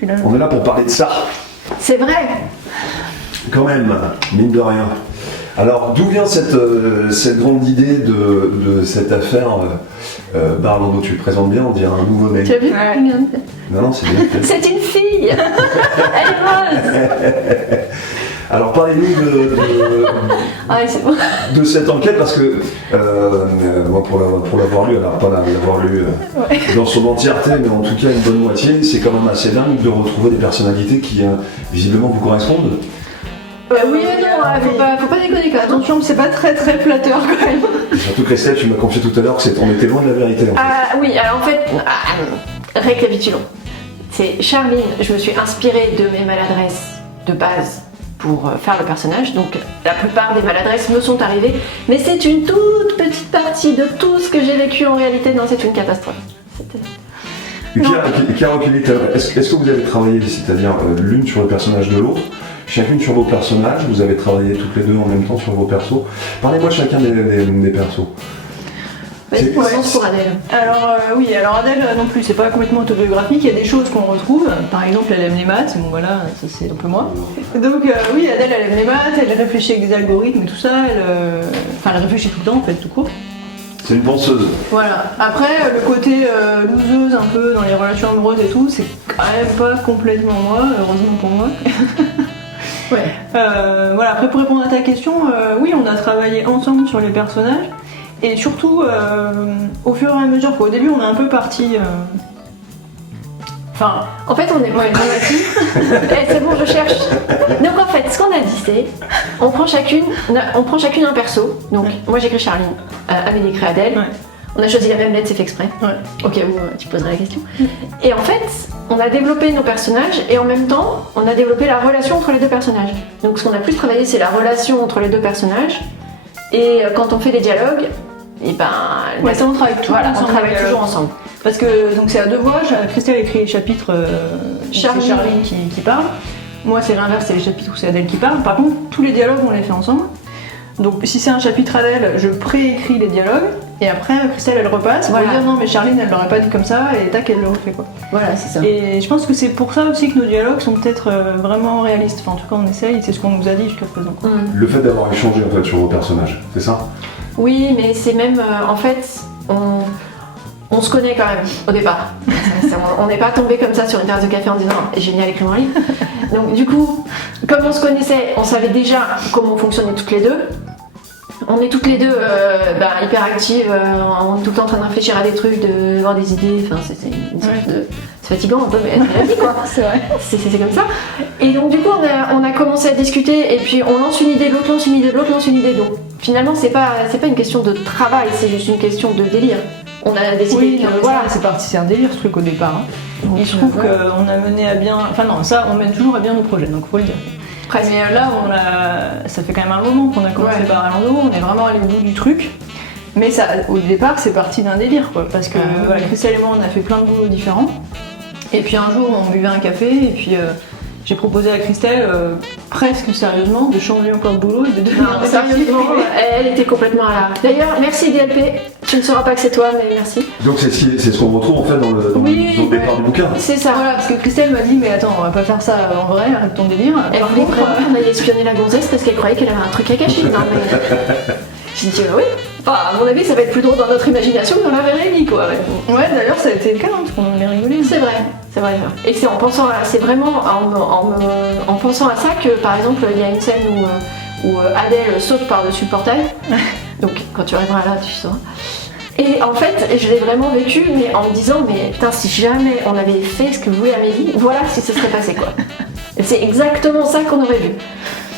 On est là pour parler de ça. C'est vrai. Quand même, mine de rien. Alors, d'où vient cette grande idée de cette affaire Barlando, tu le présentes bien, on dirait un nouveau-né. Tu as vu? Ouais. Non, c'est bien fait. C'est une fille. Elle est rose. Alors, parlez-nous Ah, c'est bon. de cette enquête, parce que moi, pour l'avoir lu, alors pas l'avoir lu dans son entièreté, mais en tout cas une bonne moitié, c'est quand même assez dingue de retrouver des personnalités qui visiblement vous correspondent. Oui et non, faut pas déconner quand même. Attention, c'est pas très flatteur quand même. Et surtout, Christelle, tu m'as confié tout à l'heure que on était loin de la vérité. En fait. Ah oui, alors en fait, récapitulons. C'est Charline, je me suis inspirée de mes maladresses de base pour faire le personnage, donc la plupart des maladresses me sont arrivées, mais c'est une toute petite partie de tout ce que j'ai vécu en réalité. Non, c'est une catastrophe. Qui a reculé Est-ce que vous avez travaillé, c'est-à-dire l'une sur le personnage de l'autre, chacune sur vos personnages, vous avez travaillé toutes les deux en même temps sur vos persos? Parlez-moi chacun des persos. Vas-y, commence pour Adèle. Alors Adèle non plus, c'est pas complètement autobiographique, il y a des choses qu'on retrouve, par exemple elle aime les maths, bon voilà, ça c'est un peu moi. Donc oui, Adèle elle aime les maths, elle réfléchit avec des algorithmes et tout ça, elle réfléchit tout le temps en fait, tout court. C'est une penseuse. Voilà, après le côté loseuse un peu dans les relations amoureuses et tout, c'est quand même pas complètement moi, heureusement pour moi. Ouais. Voilà, après pour répondre à ta question, oui on a travaillé ensemble sur les personnages. Et surtout, au fur et à mesure qu'au début on est un peu parti. Enfin, en fait, on est parti. C'est bon, je cherche. Donc en fait, ce qu'on a dit, c'est on prend chacune un perso. Donc moi j'écris Charline, Amélie écrit Adèle. Ouais. On a choisi la même lettre, c'est fait exprès. Ouais. Au cas où tu poserais la question. Et en fait, on a développé nos personnages et en même temps, on a développé la relation entre les deux personnages. Donc ce qu'on a plus travaillé, c'est la relation entre les deux personnages. Et quand on fait les dialogues, et ben, ça on travaille toujours ensemble. On travaille toujours ensemble. Parce que donc c'est à deux voix. Christelle écrit les chapitres, c'est Charline qui parle. Moi c'est l'inverse, c'est les chapitres où c'est Adèle qui parle. Par contre, tous les dialogues on les fait ensemble. Donc si c'est un chapitre Adèle, je préécris les dialogues et après Christelle elle repasse pour dire non mais Charline elle l'aurait pas dit comme ça et tac elle le refait quoi. Voilà, c'est ça. Et je pense que c'est pour ça aussi que nos dialogues sont peut-être vraiment réalistes. Enfin en tout cas on essaye, c'est ce qu'on nous a dit jusqu'à présent. Le fait d'avoir échangé en fait sur vos personnages, c'est ça? Oui, mais c'est même en fait on se connaît quand même au départ. On n'est pas tombé comme ça sur une terrasse de café en disant génial, écris-moi un livre. Donc du coup, comme on se connaissait, on savait déjà comment on fonctionnait toutes les deux. On est toutes les deux hyper actives, on est tout le temps en train de réfléchir à des trucs, de voir des idées. Enfin, c'est une sorte de... C'est fatigant un peu, mais c'est la vie quoi. C'est vrai. C'est comme ça. Et donc du coup, on a commencé à discuter et puis on lance une idée, l'autre lance une idée, l'autre lance une idée. Donc finalement, c'est pas une question de travail, c'est juste une question de délire. On a des idées. Voilà, c'est parti, c'est un délire ce truc au départ. Hein. Donc, il se trouve qu'on a mené à bien. Enfin non, ça, on mène toujours à bien nos projets, donc faut le dire. Presque. Mais là, ça fait quand même un moment qu'on a commencé par Barlando, on est vraiment allé au bout du truc. Mais ça, au départ, c'est parti d'un délire, quoi. Parce que voilà, Christelle et moi, on a fait plein de boulots différents. Et puis un jour, on buvait un café, et puis j'ai proposé à Christelle, presque sérieusement, de changer encore de boulot et de devenir sérieusement, elle était complètement à l'art. D'ailleurs, merci DLP, tu ne sauras pas que c'est toi, mais merci. Donc c'est ce qu'on retrouve en fait dans le départ du bouquin. C'est ça, voilà, parce que Christelle m'a dit, mais attends, on va pas faire ça en vrai, arrête ton délire. Elle voulait qu'on aille espionner la gonzesse parce qu'elle croyait qu'elle avait un truc à cacher. Non, mais... J'ai dit oui. Enfin, à mon avis, ça va être plus drôle dans notre imagination que dans la vraie vie, quoi. Ouais, d'ailleurs, ça a été le cas, hein, parce qu'on avait rigolé. C'est vrai. Et c'est en pensant à, c'est vraiment en pensant à ça que, par exemple, il y a une scène où Adèle saute par-dessus le portail. Donc, quand tu arriveras là, tu sauras. Et en fait, je l'ai vraiment vécu, mais en me disant, mais putain, si jamais on avait fait ce que voulait Amélie, voilà ce qui se serait passé, quoi. Et c'est exactement ça qu'on aurait vu.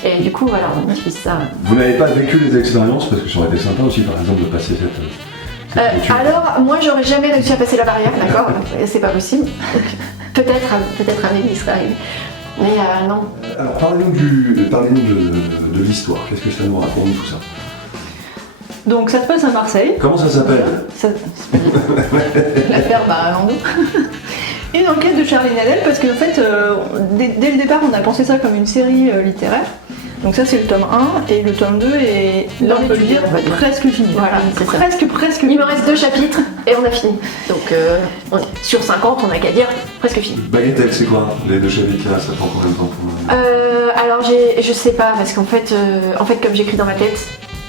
Et du coup, voilà, on utilise ça. Vous n'avez pas vécu les expériences, parce que ça aurait été sympa aussi, par exemple, de passer cette alors, moi, j'aurais jamais réussi à passer la barrière, d'accord. C'est pas possible. Donc, peut-être Amélie serait arrivée. Mais non. Alors, parlez-nous de l'histoire. Qu'est-ce que ça nous raconte, tout ça? Donc, ça se passe à Marseille. Comment ça s'appelle? L'affaire Barlando. Une enquête de Charline Adèle, parce qu'en fait, dès le départ, on a pensé ça comme une série littéraire. Donc ça c'est le tome 1 et le tome 2 est là on peut le dire on va dire. presque fini. Voilà, c'est ça. Presque. Il me reste 2 chapitres et on a fini. Donc sur 50, on a qu'à dire presque fini. Bagatelle, c'est quoi? Les 2 chapitres là, ça prend combien de temps pour... Alors je sais pas parce qu'en fait, comme j'écris dans ma tête,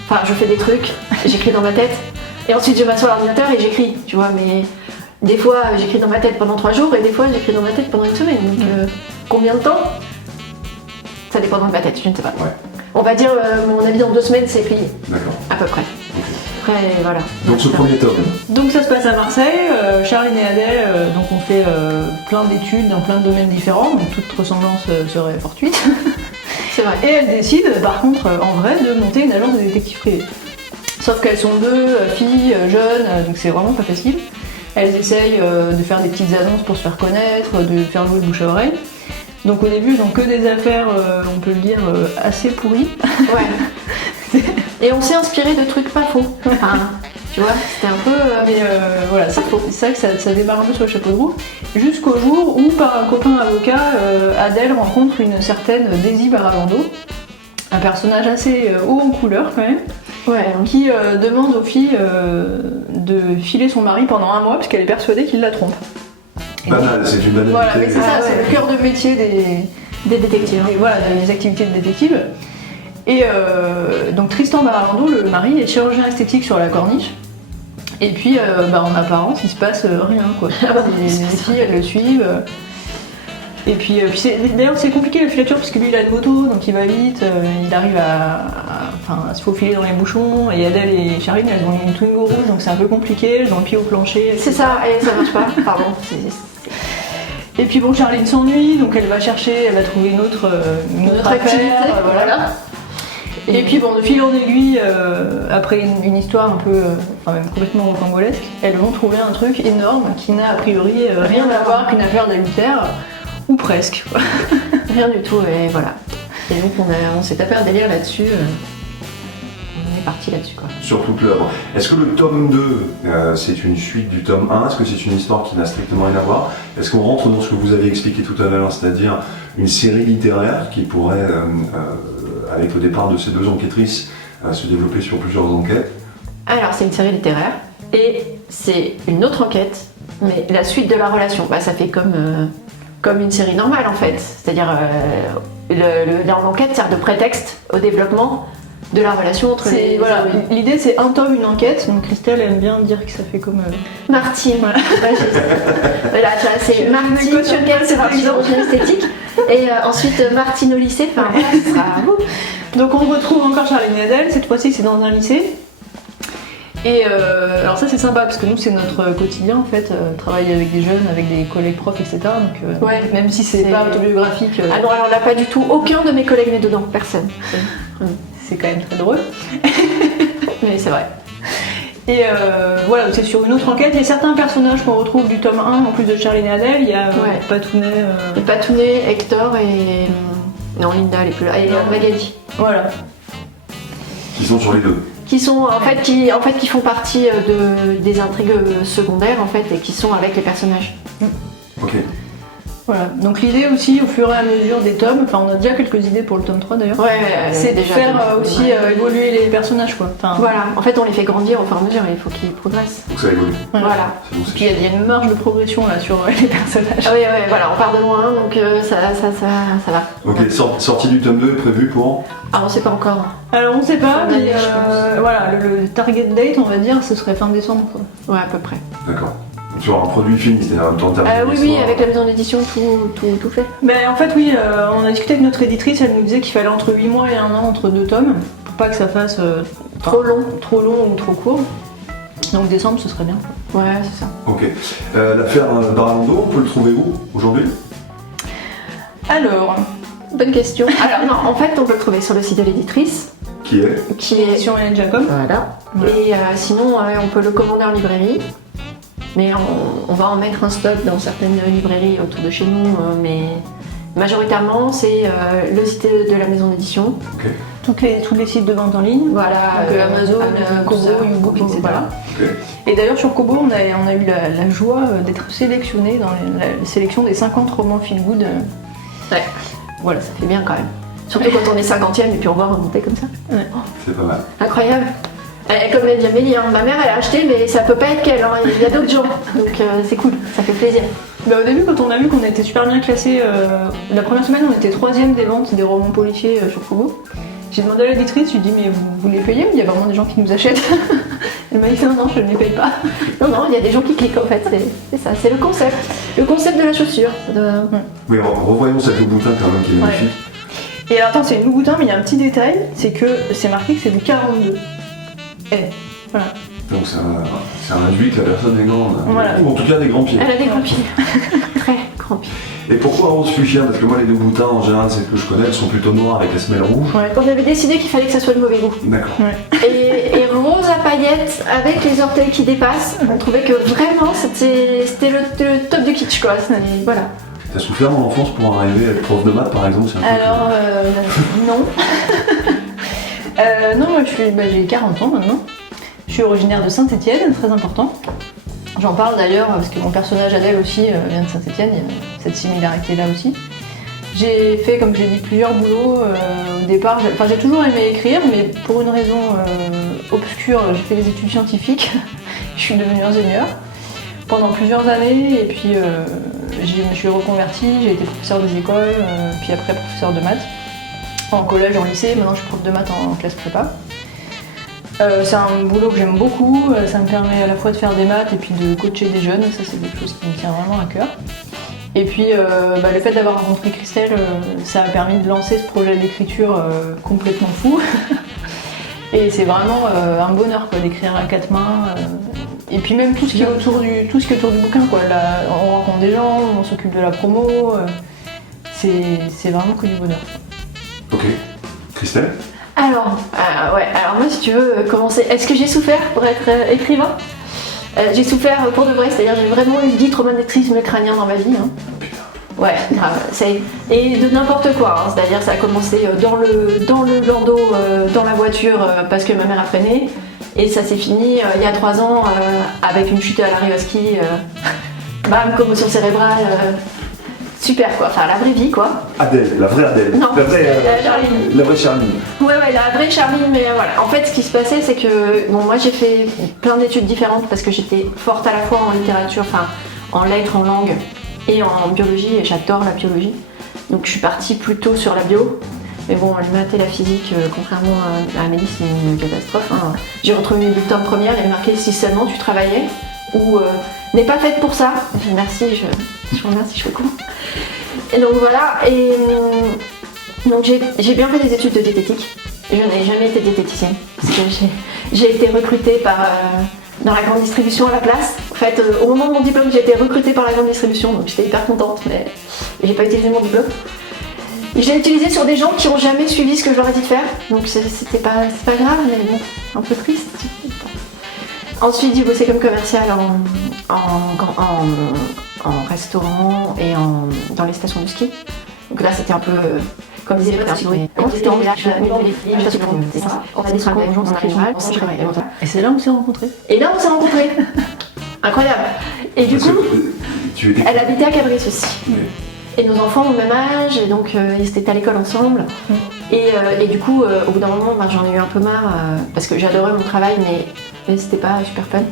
enfin je fais des trucs, j'écris dans ma tête et ensuite je m'assois à l'ordinateur et j'écris, tu vois, mais des fois j'écris dans ma tête pendant 3 jours et des fois j'écris dans ma tête pendant 1 semaine. Donc combien de temps? Ça dépend de ma tête, je ne sais pas. Ouais. On va dire mon avis dans 2 semaines c'est plié, D'accord. à peu près. Ok. Après voilà. Donc ce premier tome, Donc ça se passe à Marseille, Charline et Adèle donc on fait plein d'études dans plein de domaines différents, donc toute ressemblance serait fortuite. C'est vrai. Et elles décident par contre en vrai de monter une agence de détectives privés. Sauf qu'elles sont 2 filles jeunes, donc c'est vraiment pas facile. Elles essayent de faire des petites annonces pour se faire connaître, de faire jouer le bouche à oreille. Donc au début, elles ont que des affaires, on peut le dire, assez pourries. Ouais. Et on s'est inspiré de trucs pas faux. Enfin, tu vois, c'était un peu. Mais voilà, c'est vrai que ça démarre un peu sur le chapeau de roue. Jusqu'au jour où, par un copain avocat, Adèle rencontre une certaine Daisy Baralando, un personnage assez haut en couleur quand même, Ouais. qui demande aux filles de filer son mari pendant 1 mois parce qu'elle est persuadée qu'il la trompe. banal, c'est une banalité. Voilà, mais c'est ça, Ah ouais. c'est le cœur de métier Des détectives. voilà, des activités de détective. Et donc Tristan Baralando, le mari, est chirurgien esthétique sur la Corniche. Et puis en apparence, il se passe rien quoi. Les filles, elles le suivent. Et puis d'ailleurs c'est compliqué la filature parce que lui il a une moto donc il va vite, il arrive à se faufiler dans les bouchons et Adèle et Charline elles ont une Twingo rouge donc c'est un peu compliqué, elles ont le pied au plancher. C'est ça, et ça marche pas. Pardon. Et puis bon Charline s'ennuie donc elle va chercher, elle va trouver une autre activité. affaire, voilà. Et puis bon de fil en aiguille, après une histoire un peu, même complètement rocambolesque, elles vont trouver un truc énorme qui n'a a priori rien à voir qu'une affaire d'adultère. Ou presque. Rien du tout, et voilà. Et donc on s'est tapé un délire là-dessus. On est parti là-dessus quoi. Surtout que avant. Est-ce que le tome 2, c'est une suite du tome 1? Est-ce que c'est une histoire qui n'a strictement rien à voir? Est-ce qu'on rentre dans ce que vous avez expliqué tout à l'heure, c'est-à-dire une série littéraire qui pourrait, avec le départ de ces 2 enquêtrices, se développer sur plusieurs enquêtes? Alors c'est une série littéraire, et c'est une autre enquête, mais la suite de la relation, ça fait comme une série normale en fait. C'est-à-dire l'enquête sert de prétexte au développement de la relation entre les... Voilà, l'idée c'est un tome, une enquête, donc Christelle aime bien dire que ça fait comme... Martine. Voilà. Voilà, tu vois, c'est Martine, enquête, c'est Martine esthétique. Et ensuite Martine au lycée, enfin voilà, ce sera à vous. Donc on retrouve encore Charline et Adèle, cette fois-ci c'est dans un lycée. Et alors ça c'est sympa parce que nous c'est notre quotidien en fait, travailler avec des jeunes, avec des collègues profs, etc. Donc Ouais. même si c'est pas autobiographique, Ah non, alors là pas du tout, aucun de mes collègues n'est dedans, personne. c'est quand même très drôle. Mais c'est vrai. Et voilà, c'est sur une autre enquête, il y a certains personnages qu'on retrouve du tome 1 en plus de Charline et Adèle, il y a Ouais. Patounet, Et Patounet, Hector et... Non, Linda elle est plus là, et Magali. voilà. Qui sont sur les 2. Qui sont qui font partie des intrigues secondaires en fait et qui sont avec les personnages. Ok. Voilà, donc l'idée aussi au fur et à mesure des tomes, enfin on a déjà quelques idées pour le tome 3 d'ailleurs, c'est de déjà faire aussi évoluer les personnages quoi. Enfin, Voilà, en fait on les fait grandir au fur et à mesure et il faut qu'ils progressent. Donc ça évolue. Voilà. C'est bon, c'est puis il y a une marge de progression là sur les personnages. Ah oui, voilà, on part de loin donc ça va. Ok, sortie du tome 2 est prévue pour... Ah on sait pas encore. Alors on sait pas, Fin d'année, mais je pense. voilà, le target date on va dire ce serait fin décembre quoi. Ouais, à peu près. D'accord. Donc sur un produit fini, c'est-à-dire en même temps terminé Oui, l'histoire. avec la maison d'édition, tout fait. Mais en fait oui, on a discuté avec notre éditrice, elle nous disait qu'il fallait entre 8 mois et 1 an entre 2 tomes, pour pas que ça fasse Trop long. ou trop court. Donc décembre ce serait bien. Ouais, c'est ça. Ok. L'affaire Baralando, on peut le trouver où aujourd'hui? Alors, Bonne question. Alors non, en fait on peut le trouver sur le site de l'éditrice, Qui est? qui est... sur Hélène Jacob. Voilà. Ouais. Et sinon, on peut le commander en librairie. Mais on va en mettre un stock dans certaines librairies autour de chez nous. Mais majoritairement, c'est le site de la maison d'édition. Ok. Tous les sites de vente en ligne. Voilà. Donc Amazon, tout Kobo, ça. YouBook, etc. Voilà. Ok. Et d'ailleurs sur Kobo, on a eu la joie d'être sélectionné dans la sélection des 50 romans feel good. Ouais. Voilà, Ça fait bien quand même. Surtout quand on est 50e et puis on voit remonter comme ça. C'est pas mal. Incroyable. Comme l'a dit Amélie, hein, ma mère elle a acheté mais ça peut pas être qu'elle, hein, il y a d'autres gens. Donc c'est cool, ça fait plaisir. Bah, au début, quand on a vu qu'on était super bien classé, la première semaine on était 3ème des ventes des romans policiers sur Kobo. J'ai demandé à l'éditrice, je lui ai dit mais vous les payez ou il y a vraiment des gens qui nous achètent? Elle m'a dit non, je ne les paye pas. Non, il y a des gens qui cliquent en fait, c'est ça, c'est le concept. Le concept de la chaussure. Oui, revoyons cette Louboutin quand même qui est magnifique. Et alors attends, c'est une Louboutin mais il y a un petit détail, c'est que c'est marqué que c'est du 42. Voilà. Donc ça induit que la personne est grande. Voilà. Ou en tout cas des grands pieds. Elle a des grands pieds. Très grands pieds. Et pourquoi rose fuchsia? Parce que moi les Louboutin en général, c'est que je connais, elles sont plutôt noires avec les semelles rouges. On avait décidé qu'il fallait que ça soit de mauvais goût. D'accord. Et rose à paillettes avec les orteils qui dépassent, on trouvait que vraiment c'était le top du kitsch quoi. Voilà. T'as souffert en enfance pour arriver à être prof de maths par exemple? Alors non. Non, moi j'ai 40 ans maintenant. Je suis originaire de Saint-Étienne, très important. J'en parle d'ailleurs parce que mon personnage Adèle aussi vient de Saint-Étienne, il y a cette similarité là aussi. J'ai fait, comme je l'ai dit, plusieurs boulots au départ. J'ai toujours aimé écrire, mais pour une raison obscure, j'ai fait des études scientifiques. Je suis devenue ingénieure pendant plusieurs années et puis je me suis reconvertie, j'ai été professeure des écoles, puis après professeure de maths en collège, en lycée. Maintenant je suis prof de maths en classe prépa. C'est un boulot que j'aime beaucoup, ça me permet à la fois de faire des maths et puis de coacher des jeunes, ça c'est quelque chose qui me tient vraiment à cœur. Et puis le fait d'avoir rencontré Christelle, ça a permis de lancer ce projet d'écriture complètement fou. Et c'est vraiment un bonheur quoi, d'écrire à quatre mains. Et puis même tout ce qui est autour du bouquin, quoi. Là, on rencontre des gens, on s'occupe de la promo, c'est vraiment que du bonheur. Ok. Christelle? Alors moi si tu veux commencer, est-ce que j'ai souffert pour être écrivain? J'ai souffert pour de vrai, c'est-à-dire j'ai vraiment eu du traumatisme crânien dans ma vie. Hein. Ouais, grave. Et de n'importe quoi, hein. C'est-à-dire ça a commencé dans le landau, dans la voiture parce que ma mère a freiné. Et ça s'est fini il y a 3 ans avec une chute à l'arrière à ski, bam, commotion cérébrale. Super quoi, enfin la vraie vie quoi. Adèle, la vraie Adèle. Non, la vraie Charline. La vraie Charline. Ouais, la vraie Charline, mais voilà. En fait, ce qui se passait, c'est que moi j'ai fait plein d'études différentes parce que j'étais forte à la fois en littérature, enfin en lettres, en langue et en biologie, et j'adore la biologie. Donc je suis partie plutôt sur la bio. Mais bon, les maths et la physique, contrairement à Amélie, c'est une catastrophe. Hein. J'ai retrouvé mes bulletins de première, il y avait marqué si seulement tu travaillais ou n'est pas faite pour ça. Merci, je vous remercie, je suis con. Et donc voilà, et donc j'ai bien fait des études de diététique. Je n'ai jamais été diététicienne parce que j'ai été recrutée dans la grande distribution à la place. En fait, au moment de mon diplôme, j'ai été recrutée par la grande distribution, donc j'étais hyper contente, mais j'ai pas utilisé mon diplôme. Et j'ai utilisé sur des gens qui n'ont jamais suivi ce que je leur ai dit de faire, donc c'était pas grave, mais bon, un peu triste. Ensuite, j'ai bossé comme commercial en restaurant et dans les stations de ski. Donc là, c'était un peu, comme disait le petit Et c'est là où on s'est rencontrés. Et là, on s'est rencontrés. Incroyable. Et du coup, elle habitait à Cabris aussi. Et nos enfants ont le même âge, et donc ils étaient à l'école ensemble. Et du coup, au bout d'un moment, j'en ai eu un peu marre, parce que j'adorais mon travail, mais c'était pas super fun.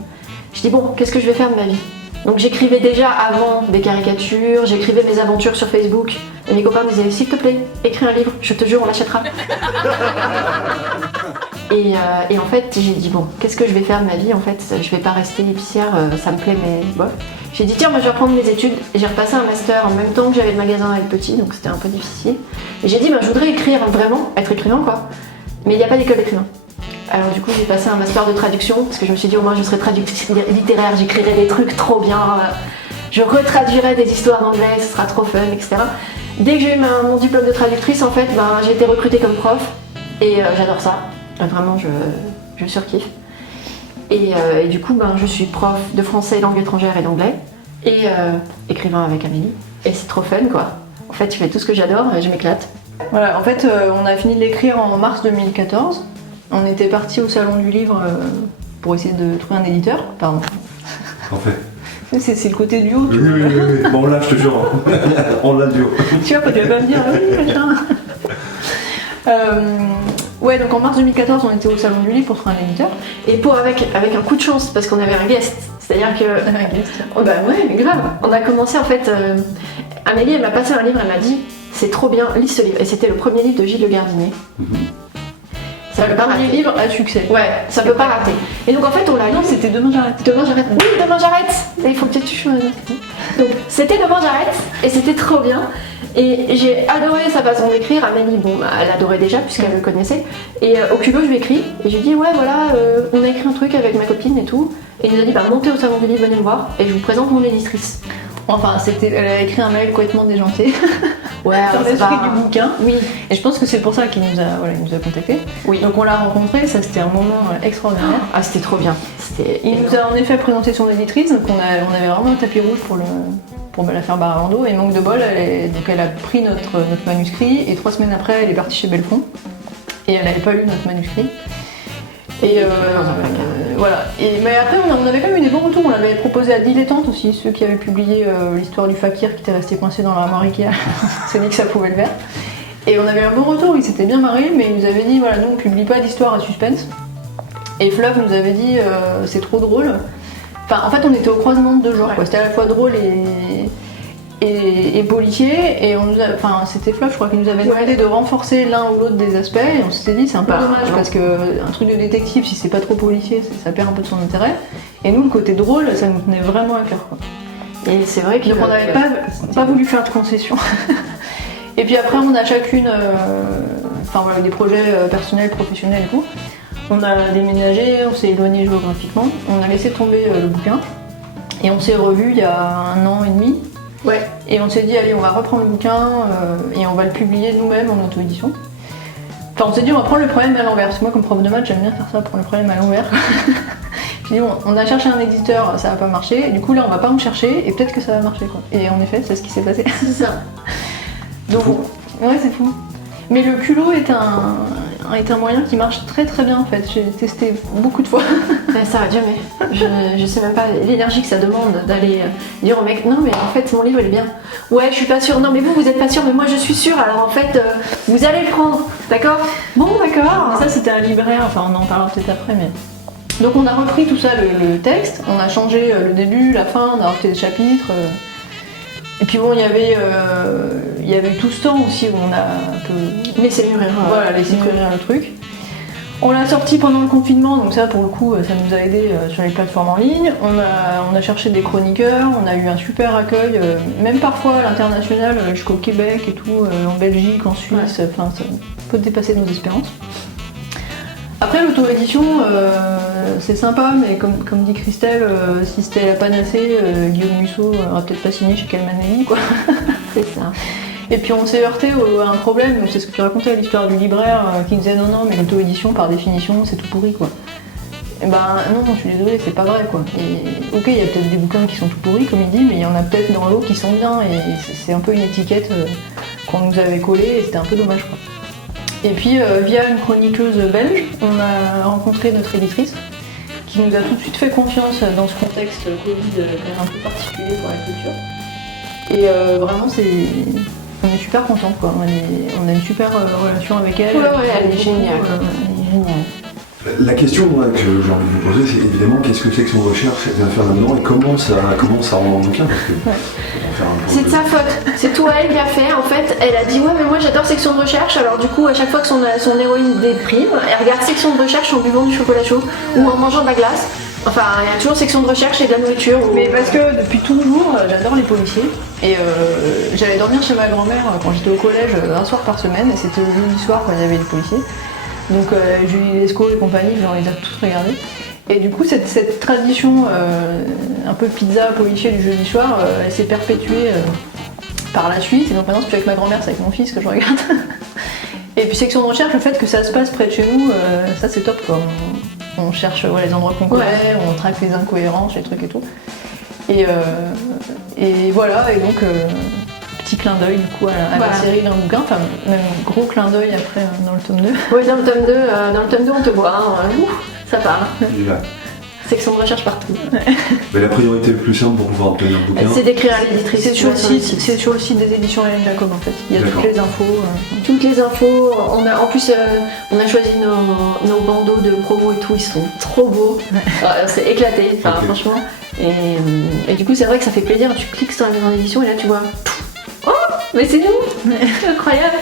Je dis bon, qu'est-ce que je vais faire de ma vie? Donc j'écrivais déjà avant des caricatures, j'écrivais mes aventures sur Facebook, et mes copains me disaient s'il te plaît, écris un livre, je te jure, on l'achètera. Et en fait, j'ai dit bon, qu'est-ce que je vais faire de ma vie? En fait, je vais pas rester épicière, ça me plaît, mais bof. J'ai dit tiens, moi je vais reprendre mes études, et j'ai repassé un master en même temps que j'avais le magasin avec petit, donc c'était un peu difficile. Et j'ai dit je voudrais écrire vraiment, être écrivain quoi, mais il n'y a pas d'école d'écrivain. Alors du coup j'ai passé un master de traduction, parce que je me suis dit au moins je serais traductrice littéraire, j'écrirais des trucs trop bien, je retraduirais des histoires d'anglais, ce sera trop fun, etc. Dès que j'ai eu mon diplôme de traductrice, en fait, j'ai été recrutée comme prof, et j'adore ça, vraiment je surkiffe. Et du coup, je suis prof de français, langue étrangère et d'anglais, et écrivain avec Amélie. Et c'est trop fun, quoi. En fait, je fais tout ce que j'adore et je m'éclate. Voilà, en fait, on a fini de l'écrire en mars 2014. On était partis au salon du livre pour essayer de trouver un éditeur. Pardon. En fait. C'est le côté duo. Oui. Bon, là, je te jure, on l'a le duo. Tu vois, quand tu vas pas me dire, oui, machin. Ouais, donc en mars 2014, on était au Salon du Livre pour trouver un éditeur. Et avec un coup de chance, parce qu'on avait un guest. C'est-à-dire que. Oh bah ouais, mais grave. On a commencé en fait. Amélie, elle m'a passé un livre, elle m'a dit c'est trop bien, lis ce livre. Et c'était le premier livre de Gilles Le Gardinier. Ça le premier livre à succès. Ouais, ça peut pas rater. Et donc en fait, on l'a lu. Non, c'était Demain j'arrête. Demain j'arrête. Oui, Demain j'arrête. Il faut que tu changes. Donc c'était Demain j'arrête et c'était trop bien. Et j'ai adoré sa façon d'écrire. Amélie, bon, bah, elle adorait déjà puisqu'elle le connaissait. Et au culot, je lui ai écrit et j'ai dit ouais voilà, on a écrit un truc avec ma copine et tout. Et il nous a dit bah montez au salon du livre, venez me voir et je vous présente mon éditrice. Enfin, elle a écrit un mail complètement déjanté. Ouais, sur l'esprit du bouquin. Oui. Et je pense que c'est pour ça qu'il nous a contactés. Oui. Donc on l'a rencontré, ça c'était un moment extraordinaire. Ah, c'était trop bien. Il nous a en effet présenté son éditrice, donc on avait vraiment un tapis rouge pour la faire barrer en dos. Et manque de bol, elle a pris notre manuscrit et 3 semaines après, elle est partie chez Belfond. Et elle n'avait pas lu notre manuscrit. Et voilà. Mais après, on avait quand même eu des bons retours. On l'avait proposé à Dilettante aussi, ceux qui avaient publié l'histoire du fakir qui était resté coincé dans l'armoire Ikea. C'est dit que ça pouvait le faire. Et on avait un bon retour, il s'était bien marré, mais il nous avait dit voilà, nous on publie pas d'histoire à suspense. Et Fleuve nous avait dit c'est trop drôle. Enfin, en fait, on était au croisement de deux genres. C'était à la fois drôle et policier, et c'était Fleuve, je crois, qui nous avait demandé de renforcer l'un ou l'autre des aspects, et on s'était dit c'est un peu dommage parce que un truc de détective, si c'est pas trop policier, ça perd un peu de son intérêt. Et nous, le côté drôle, ça nous tenait vraiment à cœur, quoi. Et c'est vrai qu'on n'avait pas voulu faire de concessions. Et puis après, on a chacune, des projets personnels, professionnels et tout. On a déménagé, on s'est éloigné géographiquement, on a laissé tomber le bouquin, et on s'est revus il y a 1 an et demi. Ouais. Et on s'est dit allez, on va reprendre le bouquin et on va le publier nous-mêmes en auto-édition. Enfin, on s'est dit on va prendre le problème à l'envers, parce que moi comme prof de maths j'aime bien faire ça, prendre le problème à l'envers. J'ai dit bon, on a cherché un éditeur, ça va pas marcher, et du coup là on va pas en chercher et peut-être que ça va marcher, quoi. Et en effet c'est ce qui s'est passé. C'est ça. Donc ouais, c'est fou. Mais le culot est un moyen qui marche très très bien en fait, j'ai testé beaucoup de fois. Ça va jamais. Je sais même pas l'énergie que ça demande d'aller dire au mec non mais en fait mon livre il est bien. Ouais je suis pas sûre, non mais vous êtes pas sûre mais moi je suis sûre, alors en fait vous allez le prendre, d'accord? Bon d'accord. Ça c'était un libraire, enfin on en parlera peut-être après mais... Donc on a repris tout ça, le texte, on a changé le début, la fin, on a rajouté des chapitres. Et puis bon, il y avait eu tout ce temps aussi où on a un peu laissé mûrir. Voilà, laissé mûrir le truc. On l'a sorti pendant le confinement, donc ça pour le coup ça nous a aidé sur les plateformes en ligne. On a cherché des chroniqueurs, on a eu un super accueil, même parfois à l'international, jusqu'au Québec et tout, en Belgique, en Suisse, enfin ça peut dépasser nos espérances. Après l'auto-édition, c'est sympa, mais comme dit Christelle, si c'était la panacée, Guillaume Musso n'aurait peut-être pas signé chez Calmanelli, quoi. C'est ça. Et puis on s'est heurté à un problème, c'est ce que tu racontais à l'histoire du libraire qui disait non mais l'auto-édition par définition c'est tout pourri, quoi. Et ben non, je suis désolée, c'est pas vrai, quoi. Et ok, il y a peut-être des bouquins qui sont tout pourris comme il dit, mais il y en a peut-être dans l'eau qui sont bien, et c'est un peu une étiquette qu'on nous avait collée et c'était un peu dommage, quoi. Et puis via une chroniqueuse belge, on a rencontré notre éditrice qui nous a tout de suite fait confiance dans ce contexte Covid quand même un peu particulier pour la culture. Et vraiment on est super contents, quoi. On a une super relation avec elle. Ouais, elle est géniale. Elle est géniale. La question que j'ai envie de vous poser, c'est évidemment qu'est-ce que section de recherche vient faire là-dedans et comment ça rend en bouquin, parce que c'est de sa faute, c'est tout à elle qui a fait. En fait, elle a dit ouais mais moi j'adore section de recherche, alors du coup à chaque fois que son héroïne déprime, elle regarde section de recherche en buvant du chocolat chaud ou en mangeant de la glace. Enfin, il y a toujours section de recherche et de la nourriture. Mais parce que depuis toujours, j'adore les policiers. Et j'allais dormir chez ma grand-mère quand j'étais au collège un soir par semaine, et c'était le jeudi soir quand il y avait les policiers. Donc Julie Lescaut et compagnie, on les a tous regardés. Et du coup, cette tradition un peu pizza policier du jeudi soir, elle s'est perpétuée par la suite. Et donc maintenant, c'est plus avec ma grand-mère, c'est avec mon fils que je regarde. Et puis section de recherche, le fait que ça se passe près de chez nous, ça c'est top, quoi. On cherche les endroits qu'on connaît, on traque les incohérences, les trucs et tout. Et voilà, et donc petit clin d'œil du coup à la série dans le bouquin, enfin même gros clin d'œil après dans le tome 2. Oui, dans le tome 2, on te voit, hein, ça part. section de recherche partout. Mais la priorité plus simple pour pouvoir obtenir le bouquin, C'est d'écrire à l'éditrice. C'est sur le site des éditions Hélène Jacob en fait. Il y a D'accord. toutes les infos. Toutes les infos, en plus on a choisi nos bandeaux de promo et tout, ils sont trop beaux. C'est éclaté, Ok. franchement. Et du coup c'est vrai que ça fait plaisir, tu cliques sur la maison d'édition et là tu vois. Oh, mais c'est nous. Incroyable.